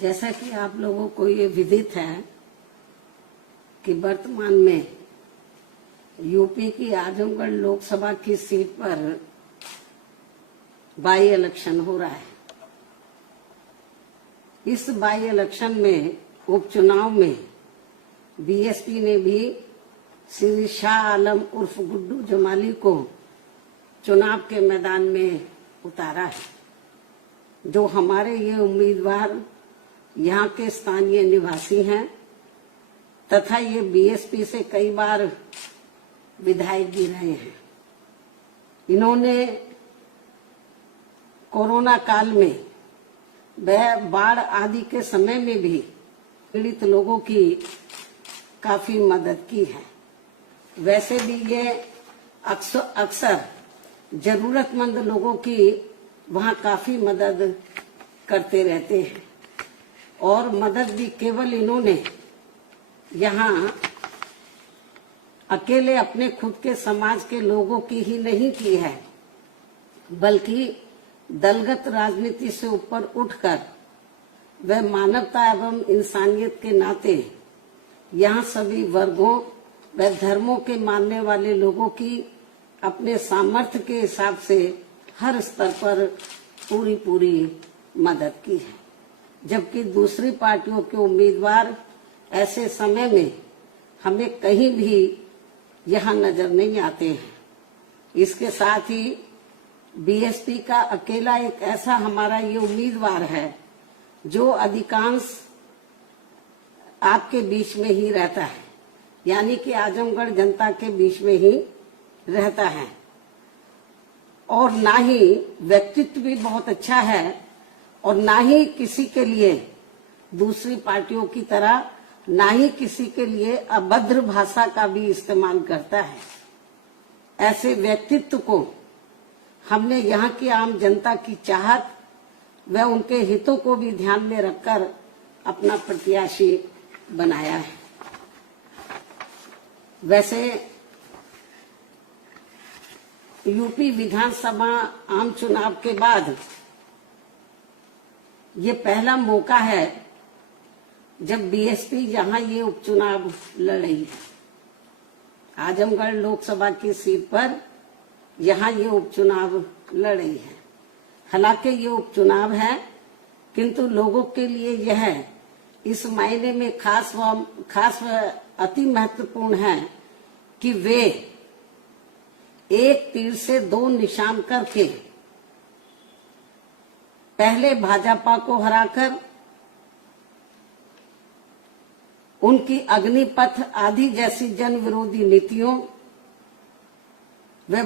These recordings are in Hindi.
जैसा कि आप लोगों को ये विदित है कि वर्तमान में यूपी की आजमगढ़ लोकसभा की सीट पर बाई इलेक्शन हो रहा है। इस बाई इलेक्शन में उपचुनाव में बीएसपी ने भी श्री शाह आलम उर्फ गुड्डू जमाली को चुनाव के मैदान में उतारा है। जो हमारे ये उम्मीदवार यहाँ के स्थानीय निवासी हैं तथा ये बीएसपी से कई बार विधायक भी रहे हैं। इन्होंने कोरोना काल में बाढ़ आदि के समय में भी पीड़ित लोगों की काफी मदद की है। वैसे भी ये अक्सर जरूरतमंद लोगों की वहाँ काफी मदद करते रहते हैं और मदद भी केवल इन्होंने यहाँ अकेले अपने खुद के समाज के लोगों की ही नहीं की है, बल्कि दलगत राजनीति से ऊपर उठकर वह मानवता एवं इंसानियत के नाते यहाँ सभी वर्गों व धर्मों के मानने वाले लोगों की अपने सामर्थ्य के हिसाब से हर स्तर पर पूरी मदद की है। जबकि दूसरी पार्टियों के उम्मीदवार ऐसे समय में हमें कहीं भी यहाँ नजर नहीं आते हैं। इसके साथ ही बीएसपी का अकेला एक ऐसा हमारा ये उम्मीदवार है जो अधिकांश आपके बीच में ही रहता है, यानी कि आजमगढ़ जनता के बीच में ही रहता है और ना ही व्यक्तित्व भी बहुत अच्छा है और ना ही किसी के लिए दूसरी पार्टियों की तरह ना ही किसी के लिए अभद्र भाषा का भी इस्तेमाल करता है। ऐसे व्यक्तित्व को हमने यहाँ की आम जनता की चाहत व उनके हितों को भी ध्यान में रखकर अपना प्रत्याशी बनाया है। वैसे यूपी विधानसभा आम चुनाव के बाद ये पहला मौका है जब बीएसपी यहाँ ये उपचुनाव लड़ रही है। आजमगढ़ लोकसभा की सीट पर यहाँ ये उपचुनाव लड़ रही है। हालांकि ये उपचुनाव है, किंतु लोगों के लिए यह इस मायने में खास व अति महत्वपूर्ण है कि वे एक तीर से दो निशान करके पहले भाजपा को हराकर उनकी अग्निपथ आदि जैसी जन विरोधी नीतियों व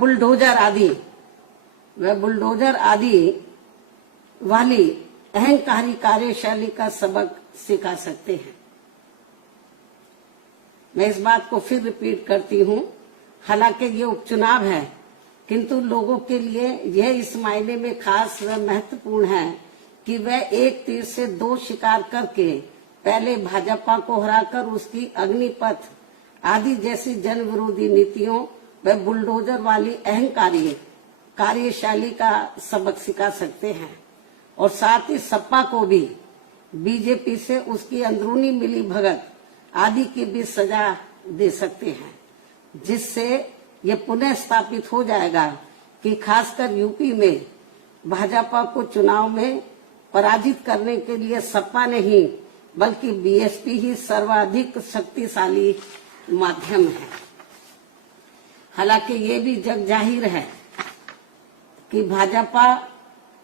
बुलडोजर आदि वाली अहंकारी कार्यशैली का सबक सिखा सकते हैं। मैं इस बात को फिर रिपीट करती हूँ, हालांकि ये उपचुनाव है, किंतु लोगों के लिए यह इस मायने में खास व महत्वपूर्ण है कि वह एक तीर से दो शिकार करके पहले भाजपा को हराकर उसकी अग्निपथ आदि जैसी जन विरोधी नीतियों व बुलडोजर वाली अहंकारी कार्यशैली का सबक सिखा सकते हैं और साथ ही सपा को भी बीजेपी से उसकी अंदरूनी मिली भगत आदि की भी सजा दे सकते हैं, जिससे ये पुनः स्थापित हो जाएगा कि खासकर यूपी में भाजपा को चुनाव में पराजित करने के लिए सपा नहीं बल्कि बीएसपी ही सर्वाधिक शक्तिशाली माध्यम है। हालांकि ये भी जग जाहिर है कि भाजपा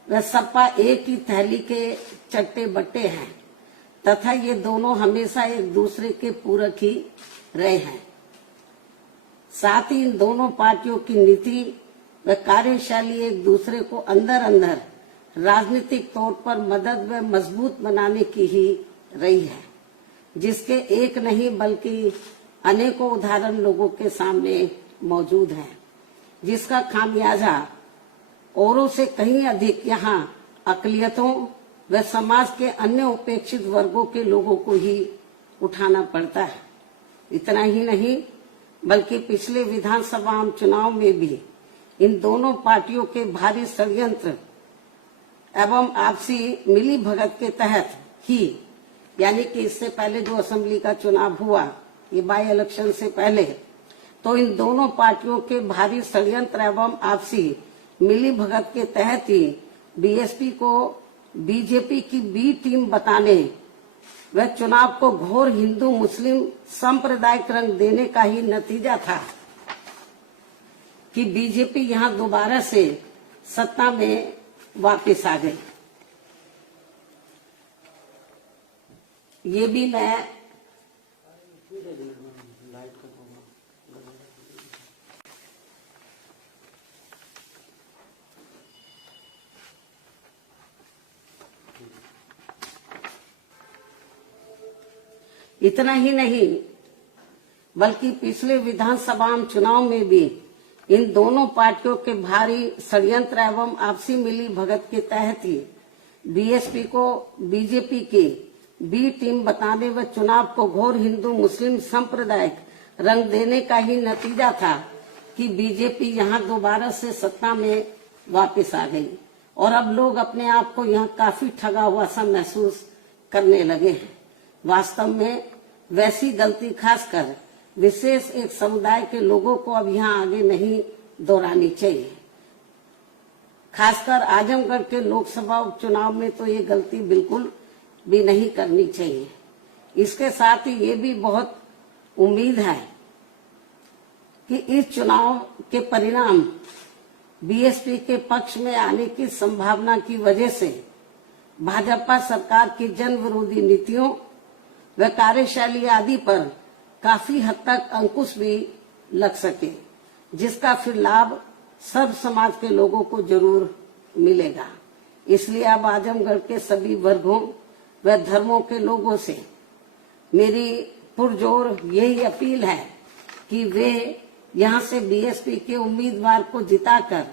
व सपा एक ही थैली के चट्टे बट्टे हैं तथा ये दोनों हमेशा एक दूसरे के पूरक ही रहे हैं। साथ ही इन दोनों पार्टियों की नीति व कार्यशैली एक दूसरे को अंदर राजनीतिक तौर पर मदद व मजबूत बनाने की ही रही है, जिसके एक नहीं बल्कि अनेकों उदाहरण लोगों के सामने मौजूद है, जिसका खामियाजा औरों से कहीं अधिक यहाँ अकलियतों व समाज के अन्य उपेक्षित वर्गों के लोगों को ही उठाना पड़ता है। इतना ही नहीं बल्कि पिछले विधानसभा चुनाव में भी इन दोनों पार्टियों के भारी षड्यंत्र एवं आपसी मिली भगत के तहत ही, यानी कि इससे पहले जो असेंबली का चुनाव हुआ, ये बाई इलेक्शन से पहले, तो इन दोनों पार्टियों के भारी षड्यंत्र एवं आपसी मिली भगत के तहत ही बीएसपी को बीजेपी की बी टीम बताने व चुनाव को घोर हिंदू मुस्लिम सांप्रदायिक रंग देने का ही नतीजा था कि बीजेपी यहां दोबारा से सत्ता में वापस आ गई। ये भी मैं इतना ही नहीं बल्कि पिछले विधानसभा चुनाव में भी इन दोनों पार्टियों के भारी षड्यंत्र एवं आपसी मिली भगत के तहत ही बीएसपी को बीजेपी की बी टीम बताने व चुनाव को घोर हिंदू मुस्लिम सांप्रदायिक रंग देने का ही नतीजा था कि बीजेपी यहां दोबारा से सत्ता में वापस आ गई और अब लोग अपने आप को यहां काफी ठगा हुआ सा महसूस करने लगे हैं। वास्तव में वैसी गलती खासकर विशेष एक समुदाय के लोगों को अब यहाँ आगे नहीं दोहरानी चाहिए। खासकर आजमगढ़ के लोकसभा उपचुनाव में तो ये गलती बिल्कुल भी नहीं करनी चाहिए। इसके साथ ही ये भी बहुत उम्मीद है कि इस चुनाव के परिणाम बीएसपी के पक्ष में आने की संभावना की वजह से भाजपा सरकार की जन विरोधी नीतियों व कार्यशैली आदि पर काफी हद तक अंकुश भी लग सके, जिसका फिर लाभ सब समाज के लोगों को जरूर मिलेगा। इसलिए अब आजमगढ़ के सभी वर्गों व धर्मों के लोगों से मेरी पुरजोर यही अपील है कि वे यहां से बीएसपी के उम्मीदवार को जिताकर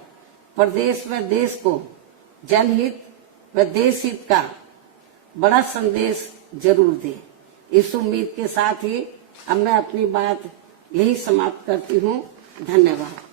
प्रदेश व देश को जनहित व देश हित का बड़ा संदेश जरूर दें। इस उम्मीद के साथ ही अब मैं अपनी बात यही समाप्त करती हूँ। धन्यवाद।